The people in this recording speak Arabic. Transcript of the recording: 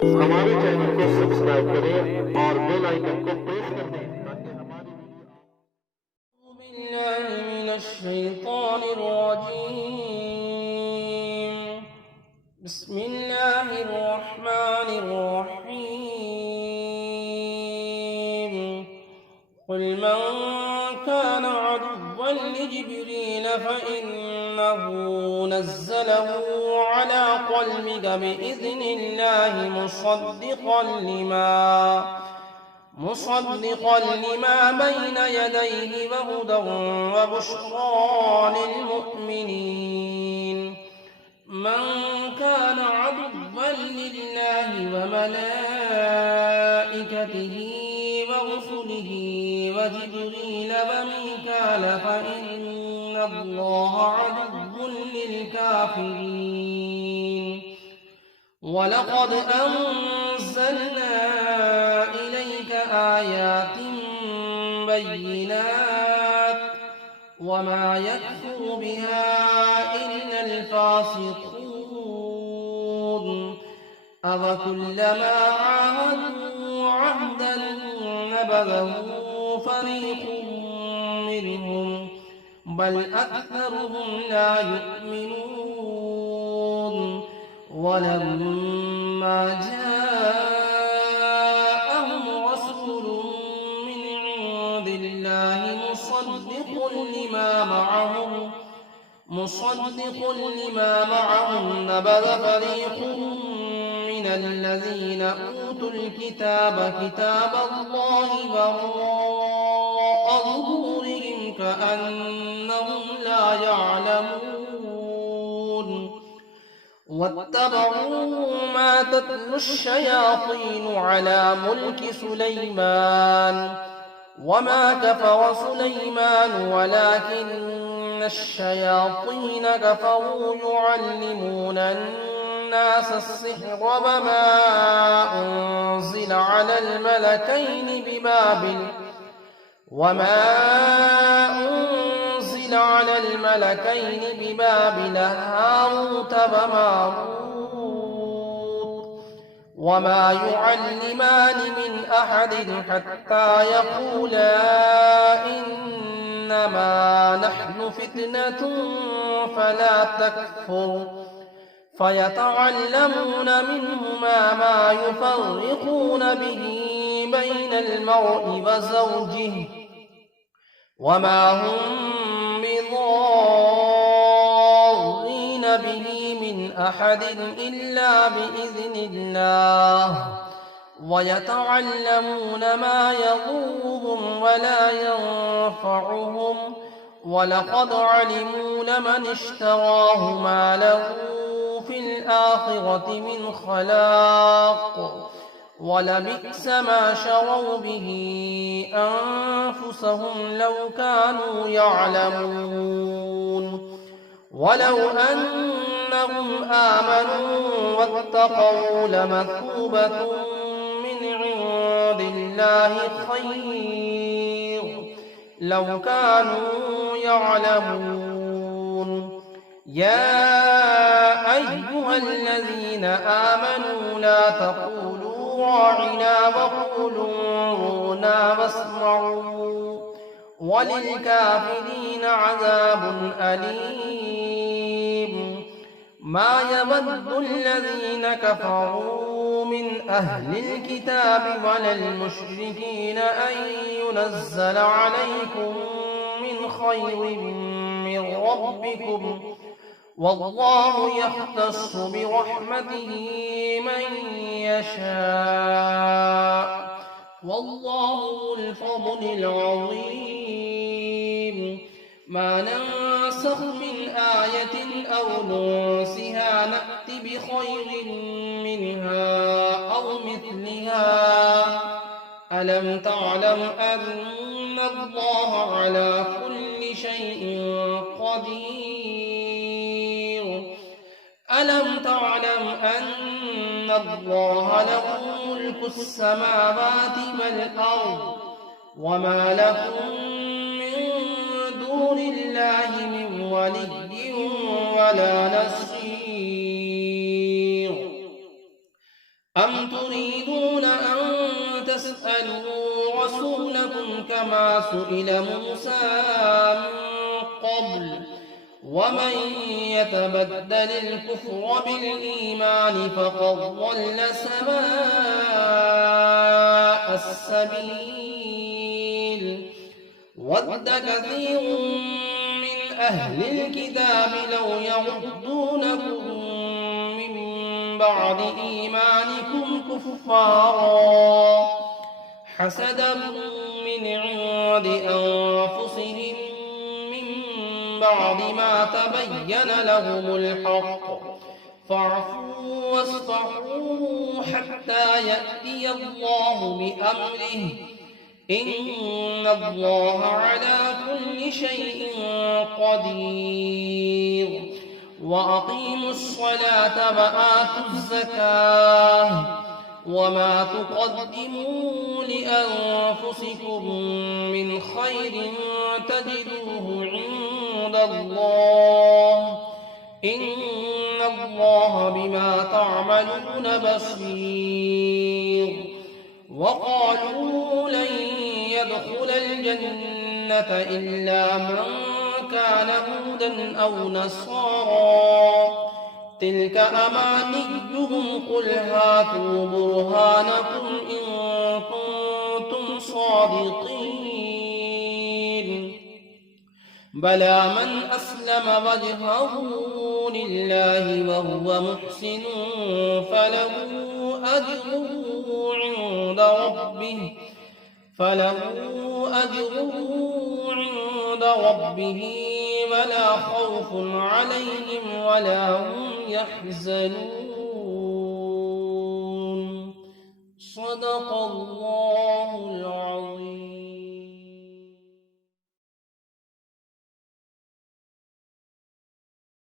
हमारे चैनल को सब्सक्राइब करें और बेल आइकन को प्रेस कर दें ताकि हमारी بالله من الشيطان الرجيم. بسم الله الرحمن الرحيم. قل من كان عدوا لجبريل فإنه نزله على قلبك بإذن الله مصدقا لما بين يديه وهدى وبشرى للمؤمنين. من كان عدوا لله وملائكته ورسله وجبريل وميكال فإن الله عدو للكافرين. ولقد أنزلنا إليك آيات بينات وما يكفر بها إلا الفاسقون. أفكلما عاهدوا عهدا نبذه فريق منهم بل أكثرهم لا يؤمنون. ولما جاءهم رسول من عند الله مصدق لما معهم نبذ فريق من الذين أوتوا الكتاب كتاب الله وراء ظهورهم كأنهم لا يعلمون. واتبعوا ما تتلو الشياطين على ملك سليمان وما كفر سليمان ولكن الشياطين كفروا يعلمون الناس السحر وما أنزل على الملكين ببابل هاروت وماروت وما يعلمان من أحد حتى يقولا إنما نحن فتنة فلا تكفر فيتعلمون منهما ما يفرقون به بين المرء وزوجه وما هم بضارين به من أحد إلا بإذن الله ويتعلمون ما يضرهم ولا ينفعهم ولقد علموا لمن اشتراه ما له في الآخرة من خلاق ولبئس ما شروا به أنفسهم لو كانوا يعلمون. ولو أنهم آمنوا واتقوا لمثوبة من عند الله خير لو كانوا يعلمون. يا أيها الذين آمنوا لا تقولوا راعنا وقولوا انظرنا واسمعوا وللكافرين عذاب أليم. ما يود الذين كفروا من أهل الكتاب ولا المشركين أن ينزل عليكم من خير من ربكم والله يختص برحمته من يشاء والله ذو الفضل العظيم. ما ننسخ من آية أو ننسها نأت بخير منها أو مثلها. ألم تعلم أن الله على كل شيء قدير. ألم تعلم أن الله له ملك السماوات والأرض وما لكم من دون الله من ولي ولا نصير. أم أم تريدون أن تسألوا رسولكم كما سئل موسى من قبل ومن يتبدل الكفر بالإيمان فقد ضل سواء السبيل ود كثير من أهل الكتاب لو يردونكم من بعد إيمانكم كفارا حسدا من عند أنفسهم بعد ما تبين لهم الحق فاعفوا واصفحوا حتى يأتي الله بأمره إن الله على كل شيء قدير وأقيموا الصلاة وآتوا الزكاة وما تقدموا لأنفسكم من خير تجدوه عند الله إن الله بما تعملون بصير وقالوا لن يدخل الجنة إلا من كان هودا أو نصارى تلك أمانيهم قل هاتوا برهانكم إن كنتم صادقين بلى من أسلم وجهه لله وهو محسن فله أجره عند ربه ولا خوف عليهم ولا هم يحزنون صدق الله العظيم